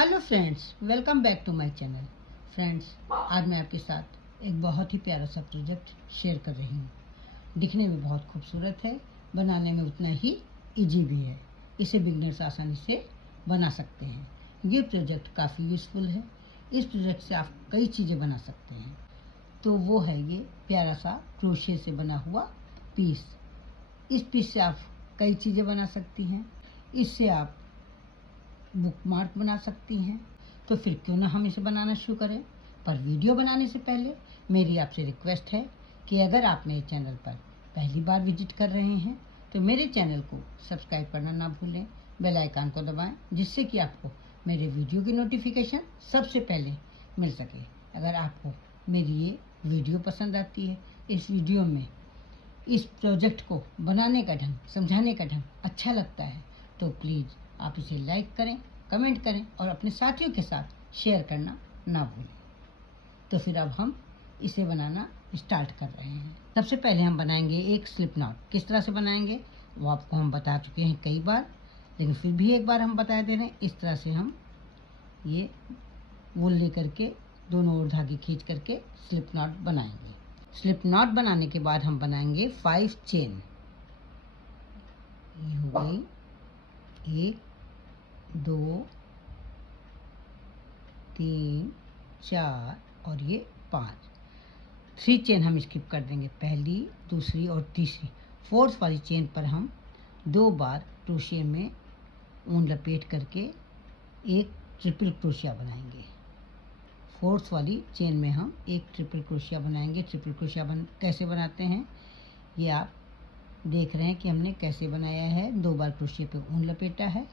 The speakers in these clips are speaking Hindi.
Hello friends, welcome back to my channel. Friends, आज मैं आपके साथ एक बहुत ही प्यारा सा प्रोजेक्ट शेयर कर रही हूँ। दिखने में बहुत खूबसूरत है, बनाने में उतना ही इजी भी है। इसे बिगनर्स आसानी से बना सकते हैं। ये प्रोजेक्ट काफ़ी यूज़फुल है। इस प्रोजेक्ट से आप कई चीज़ें बना सकते हैं। तो वो है ये प्यारा सा क्रोशे से बना हुआ पीस। इस पीस से आप कई चीज़ें बना सकती हैं। इससे आप बुकमार्क बना सकती हैं। तो फिर क्यों ना हम इसे बनाना शुरू करें। पर वीडियो बनाने से पहले मेरी आपसे रिक्वेस्ट है कि अगर आप मेरे चैनल पर पहली बार विजिट कर रहे हैं तो मेरे चैनल को सब्सक्राइब करना ना भूलें, बेल आइकन को दबाएं, जिससे कि आपको मेरे वीडियो की नोटिफिकेशन सबसे पहले मिल सके। अगर आपको मेरी ये वीडियो पसंद आती है, इस वीडियो में इस प्रोजेक्ट को बनाने का ढंग, समझाने का ढंग अच्छा लगता है, तो प्लीज़ आप इसे लाइक करें, कमेंट करें और अपने साथियों के साथ शेयर करना ना भूलें। तो फिर अब हम इसे बनाना स्टार्ट कर रहे हैं। सबसे पहले हम बनाएंगे एक स्लिप नॉट। किस तरह से बनाएंगे वो आपको हम बता चुके हैं कई बार, लेकिन फिर भी एक बार हम बता दे रहे हैं। इस तरह से हम ये वूल लेकर के दोनों ओर धागे खींच करके स्लिप नॉट बनाएंगे। स्लिप नॉट बनाने के बाद हम बनाएंगे 5 चेन। ये हो गई 1 2 3 4 और ये 5। 3 चेन हम स्किप कर देंगे, पहली, दूसरी और तीसरी। फोर्थ वाली चेन पर हम 2 बार क्रोशिया में ऊन लपेट करके एक ट्रिपल क्रोशिया बनाएंगे। फोर्थ वाली चेन में हम एक ट्रिपल क्रोशिया बनाएंगे। ट्रिपल क्रोशिया कैसे बनाते हैं ये आप देख रहे हैं कि हमने कैसे बनाया है। 2 बार क्रोशिया पे ऊन लपेटा है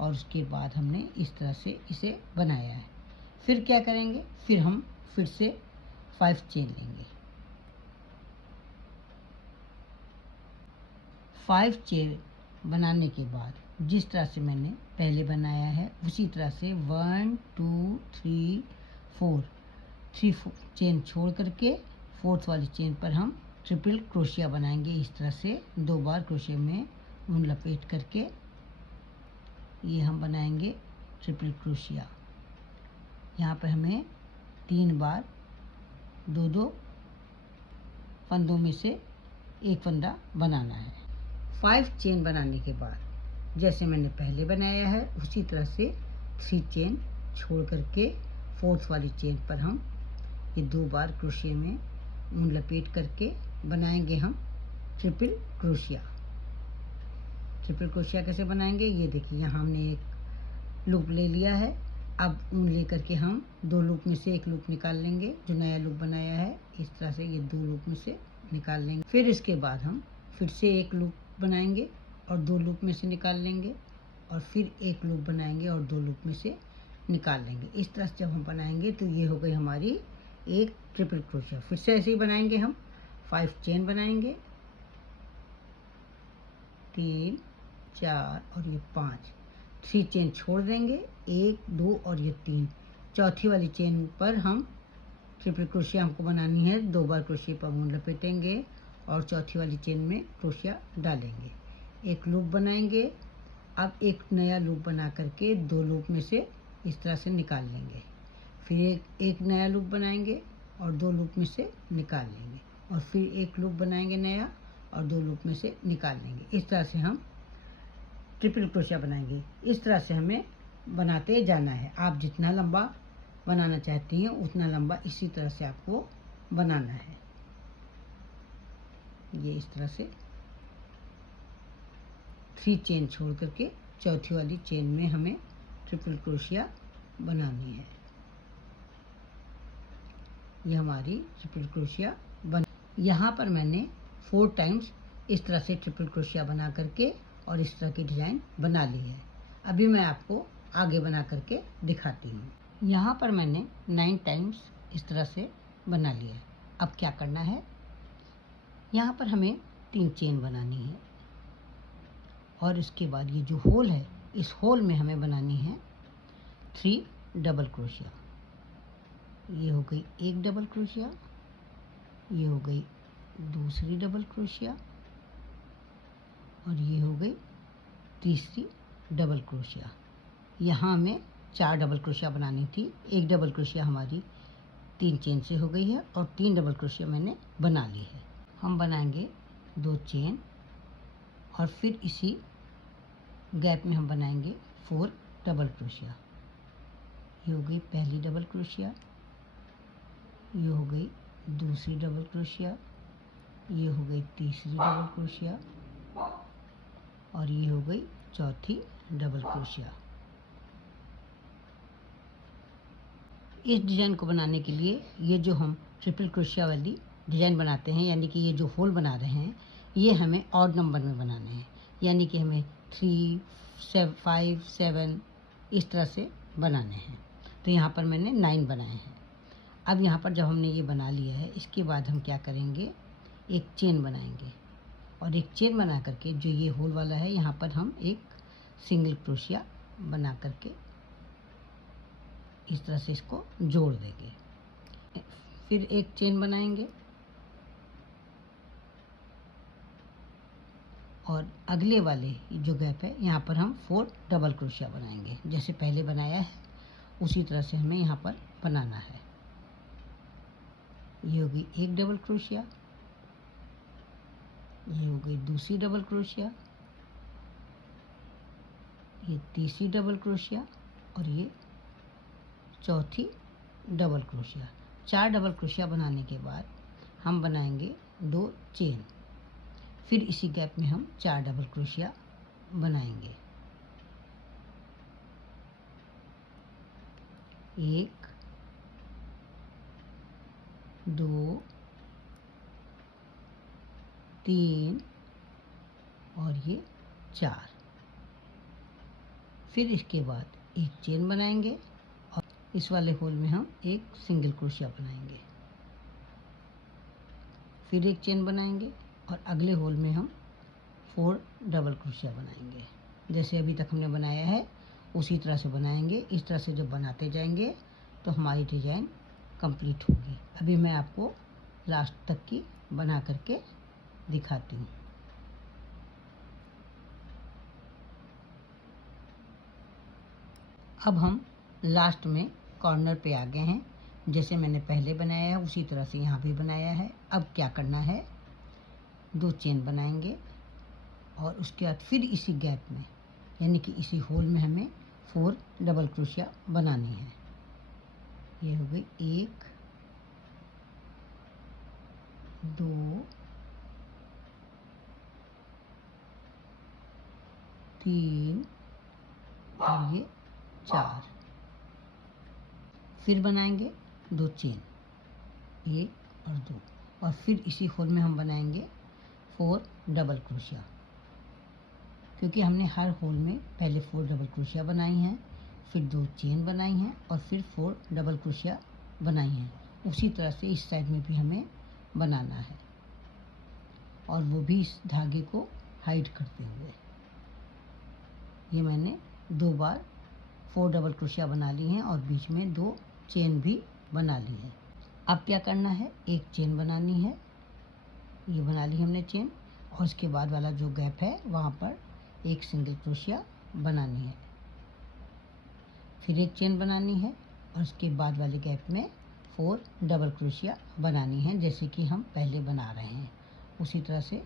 और उसके बाद हमने इस तरह से इसे बनाया है। फिर क्या करेंगे, फिर हम फिर से 5 चेन लेंगे। 5 चेन बनाने के बाद जिस तरह से मैंने पहले बनाया है उसी तरह से 1 2 3 4 3 चेन छोड़ करके फोर्थ वाली चेन पर हम ट्रिपल क्रोशिया बनाएंगे। इस तरह से 2 बार क्रोशिया में ऊन लपेट करके ये हम बनाएंगे ट्रिपल क्रोशिया। यहाँ पर हमें 3 बार 2 फंदों में से एक फंदा बनाना है। 5 चेन बनाने के बाद जैसे मैंने पहले बनाया है उसी तरह से 3 चेन छोड़ करके फोर्थ वाली चेन पर हम ये 2 बार क्रोशिया में ऊन लपेट करके बनाएंगे हम ट्रिपल क्रोशिया। ट्रिपल क्रोशिया कैसे बनाएंगे ये देखिए, यहाँ हमने एक लूप ले लिया है। अब ऊन लेकर के हम 2 लूप में से एक लूप निकाल लेंगे। जो नया लूप बनाया है इस तरह से ये 2 लूप में से निकाल लेंगे। फिर इसके बाद हम फिर से एक लूप बनाएंगे और 2 लूप में से निकाल लेंगे और फिर एक लूप बनाएंगे और 2 लूप में से निकाल लेंगे। इस तरह से जब हम बनाएंगे तो ये हो गई हमारी एक ट्रिपल क्रोशिया। फिर से ऐसे ही बनाएंगे हम 5 चेन बनाएंगे, 3 4 और ये 5। 3 चेन छोड़ देंगे, 1 2 और ये 3। चौथी वाली चेन पर हम ट्रिपल क्रोशिया हमको बनानी है। 2 बार क्रोशिया पर ऊन लपेटेंगे और चौथी वाली चेन में क्रोशिया डालेंगे, एक लूप बनाएंगे। अब एक नया लूप बना करके 2 लूप में से इस तरह से निकाल लेंगे। फिर एक नया लूप बनाएंगे और 2 लूप में से निकाल लेंगे और फिर एक लूप बनाएंगे नया और 2 लूप में से निकाल लेंगे। इस तरह से हम ट्रिपल क्रोशिया बनाएंगे। इस तरह से हमें बनाते जाना है। आप जितना लंबा बनाना चाहती हैं उतना लंबा इसी तरह से आपको बनाना है। ये इस तरह से 3 चेन छोड़ करके चौथी वाली चेन में हमें ट्रिपल क्रोशिया बनानी है। ये हमारी ट्रिपल क्रोशिया बन। यहाँ पर मैंने 4 टाइम्स इस तरह से ट्रिपल क्रोशिया बना करके और इस तरह की डिज़ाइन बना ली है। अभी मैं आपको आगे बना करके दिखाती हूँ। यहाँ पर मैंने 9 टाइम्स इस तरह से बना लिया है। अब क्या करना है, यहाँ पर हमें 3 चेन बनानी है और इसके बाद ये जो होल है इस होल में हमें बनानी है 3 डबल क्रोशिया। ये हो गई एक डबल क्रोशिया, ये हो गई दूसरी डबल क्रोशिया और ये हो गई तीसरी डबल क्रोशिया। यहाँ हमें 4 डबल क्रोशिया बनानी थी। 1 डबल क्रोशिया हमारी 3 चेन से हो गई है और 3 डबल क्रोशिया मैंने बना ली है। हम बनाएंगे 2 चेन और फिर इसी गैप में हम बनाएंगे 4 डबल क्रोशिया। ये हो गई पहली डबल क्रोशिया, ये हो गई दूसरी डबल क्रोशिया, ये हो गई तीसरी डबल क्रोशिया और ये हो गई चौथी डबल क्रोशिया। इस डिज़ाइन को बनाने के लिए ये जो हम ट्रिपल क्रोशिया वाली डिज़ाइन बनाते हैं, यानी कि ये जो होल बना रहे हैं, ये हमें ऑड नंबर में बनाने हैं, यानी कि हमें 3, 5, 7 इस तरह से बनाने हैं। तो यहाँ पर मैंने 9 बनाए हैं। अब यहाँ पर जब हमने ये बना लिया है, इसके बाद हम क्या करेंगे, एक चेन बनाएंगे और एक चेन बना करके जो ये होल वाला है, यहाँ पर हम एक सिंगल क्रोशिया बना करके इस तरह से इसको जोड़ देंगे। फिर एक चेन बनाएंगे और अगले वाले जो गैप है, यहाँ पर हम 4 डबल क्रोशिया बनाएंगे। जैसे पहले बनाया है उसी तरह से हमें यहाँ पर बनाना है। ये होगी एक डबल क्रोशिया, ये हो गई दूसरी डबल क्रोशिया, ये तीसरी डबल क्रोशिया और ये चौथी डबल क्रोशिया। 4 डबल क्रोशिया बनाने के बाद हम बनाएंगे 2 चेन। फिर इसी गैप में हम 4 डबल क्रोशिया बनाएंगे। 1, 2, 3 और ये 4। फिर इसके बाद एक चेन बनाएंगे और इस वाले होल में हम एक सिंगल क्रोशिया बनाएंगे। फिर एक चेन बनाएंगे और अगले होल में हम 4 डबल क्रोशिया बनाएंगे। जैसे अभी तक हमने बनाया है उसी तरह से बनाएंगे। इस तरह से जब बनाते जाएंगे तो हमारी डिज़ाइन कंप्लीट होगी। अभी मैं आपको लास्ट तक की बना करके दिखाती हूँ। अब हम लास्ट में कॉर्नर पे आ गए हैं। जैसे मैंने पहले बनाया है उसी तरह से यहाँ भी बनाया है। अब क्या करना है, 2 चेन बनाएंगे और उसके बाद फिर इसी गैप में, यानी कि इसी होल में हमें 4 डबल क्रोशिया बनानी है। ये हो गई 1, 2, 3 और ये 4। फिर बनाएंगे 2 चेन, 1 और 2 और फिर इसी होल में हम बनाएंगे 4 डबल क्रोशिया। क्योंकि हमने हर होल में पहले 4 डबल क्रोशिया बनाई हैं, फिर 2 चेन बनाई हैं और फिर 4 डबल क्रोशिया बनाई हैं। उसी तरह से इस साइड में भी हमें बनाना है और वो भी इस धागे को हाइड करते हुए। ये मैंने 2 बार 4 डबल क्रोशिया बना ली हैं और बीच में 2 चेन भी बना ली है। अब क्या करना है, एक चेन बनानी है। ये बना ली हमने चेन और उसके बाद वाला जो गैप है वहाँ पर एक सिंगल क्रोशिया बनानी है। फिर एक चेन बनानी है और उसके बाद वाले गैप में 4 डबल क्रोशिया बनानी है, जैसे कि हम पहले बना रहे हैं उसी तरह से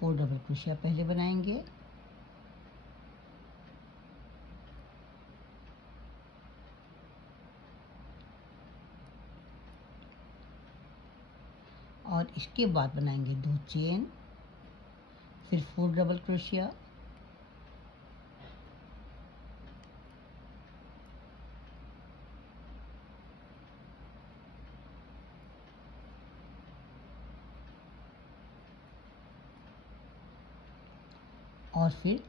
4 डबल क्रोशिया पहले बनाएंगे। और इसके बाद बनाएंगे 2 चेन, फिर 4 डबल क्रोशिया, और फिर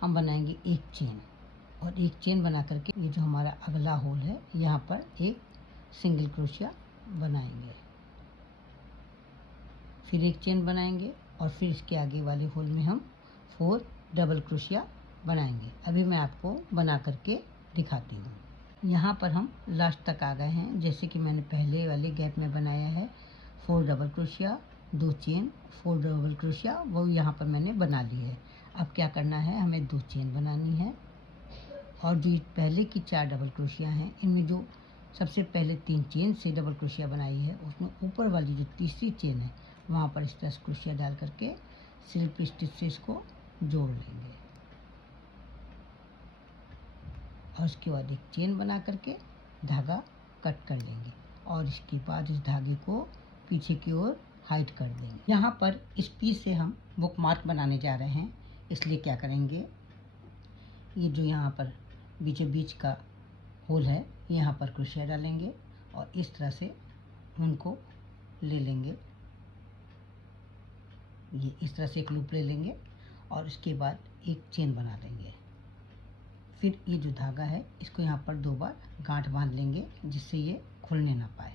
हम बनाएंगे एक चेन और एक चेन बना करके ये जो हमारा अगला होल है यहाँ पर एक सिंगल क्रोशिया बनाएंगे। फिर एक चेन बनाएंगे और फिर इसके आगे वाले होल में हम 4 डबल क्रोशिया बनाएंगे। अभी मैं आपको बना करके दिखाती हूँ। यहाँ पर हम लास्ट तक आ गए हैं। जैसे कि मैंने पहले वाले गैप में बनाया है 4 double crochet, 2 chain, 4 double crochet, वो यहाँ पर मैंने बना ली है। अब क्या करना है, हमें 2 चेन बनानी है और जो पहले की 4 डबल क्रोशिया हैं, इनमें जो सबसे पहले 3 चेन से डबल क्रोशिया बनाई है, उसमें ऊपर वाली जो तीसरी चेन है वहाँ पर इस तरह से क्रोशिया डाल करके स्लिप स्टिच से इसको जोड़ लेंगे और उसके बाद एक चेन बना करके धागा कट कर लेंगे और इसके बाद इस धागे को पीछे की ओर हाइड कर देंगे। यहाँ पर इस पीस से हम बुक मार्क बनाने जा रहे हैं, इसलिए क्या करेंगे, ये जो यहाँ पर बीचों बीच का होल है यहाँ पर क्रोशिया डालेंगे और इस तरह से उनको ले लेंगे। ये इस तरह से एक लूप ले लेंगे और उसके बाद एक चेन बना लेंगे। फिर ये जो धागा है इसको यहाँ पर 2 बार गांठ बांध लेंगे जिससे ये खुलने ना पाए।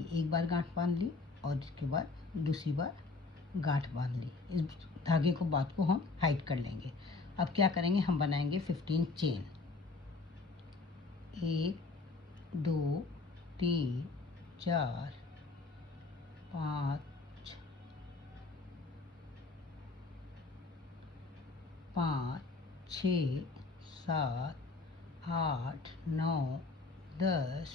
ये एक बार गांठ बांध ली और इसके बाद दूसरी बार गांठ बांध ली। इस धागे को बात को हम हाइड कर लेंगे। अब क्या करेंगे, हम बनाएंगे 15 चेन। 1 2 3 4 5 6 7 8 9 10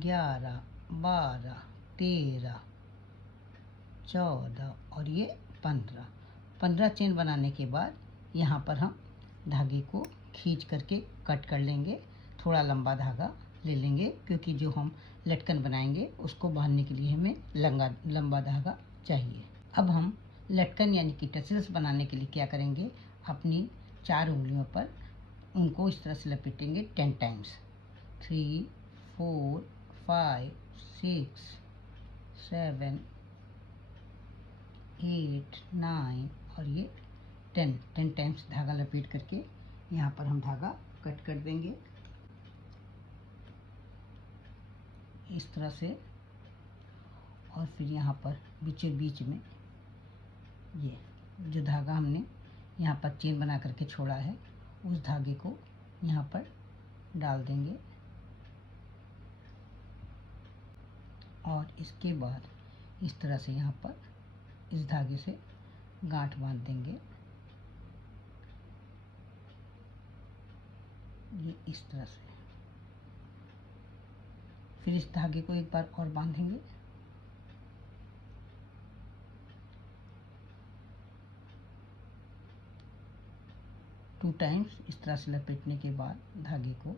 11 12 13 14 और ये 15 चेन बनाने के बाद यहाँ पर हम धागे को खींच करके कट कर लेंगे। थोड़ा लंबा धागा ले लेंगे क्योंकि जो हम लटकन बनाएंगे उसको बांधने के लिए हमें लंबा धागा चाहिए। अब हम लटकन यानी कि टसल्स बनाने के लिए क्या करेंगे, अपनी 4 उंगलियों पर उनको इस तरह से लपेटेंगे 10 टाइम्स। 3 4 5 6 7 8 9 और ये 10 टाइम्स धागा लपेट करके यहाँ पर हम धागा कट कर देंगे इस तरह से। और फिर यहाँ पर बीचों बीच में ये जो धागा हमने यहाँ पर चेन बना करके छोड़ा है उस धागे को यहाँ पर डाल देंगे और इसके बाद इस तरह से यहाँ पर इस धागे से गांठ बांध देंगे। ये इस तरह से। फिर इस धागे को एक बार और बांधेंगे। टू टाइम्स इस तरह से लपेटने के बाद धागे को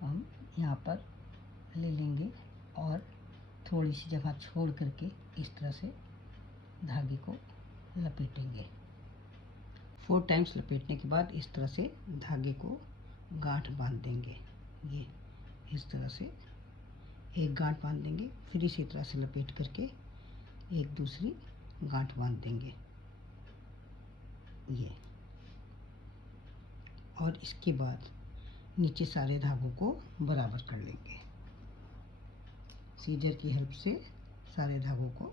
हम यहाँ पर ले लेंगे और थोड़ी सी जगह छोड़ करके इस तरह से धागे को लपेटेंगे। 4 टाइम्स लपेटने के बाद इस तरह से धागे को गांठ बांध देंगे। ये इस तरह से एक गांठ बांध देंगे, फिर इसी तरह से लपेट करके एक दूसरी गांठ बांध देंगे ये। और इसके बाद नीचे सारे धागों को बराबर कर लेंगे। सीजर की हेल्प से सारे धागों को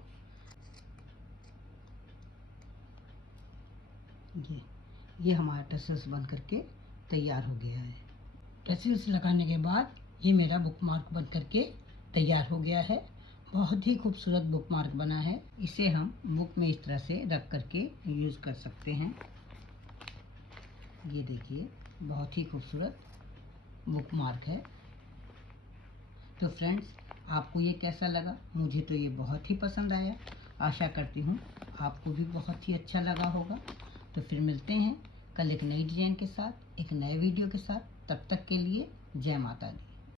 ये हमारा टसल्स बन करके तैयार हो गया है। टसल्स लगाने के बाद ये मेरा बुक मार्क बन करके तैयार हो गया है। बहुत ही खूबसूरत बुक मार्क बना है। इसे हम बुक में इस तरह से रख करके यूज़ कर सकते हैं। ये देखिए बहुत ही खूबसूरत बुक मार्क है। तो फ्रेंड्स, आपको ये कैसा लगा? मुझे तो ये बहुत ही पसंद आया। आशा करती हूँ आपको भी बहुत ही अच्छा लगा होगा। तो फिर मिलते हैं कल एक नई डिजाइन के साथ, एक नए वीडियो के साथ। तब तक के लिए जय माता दी।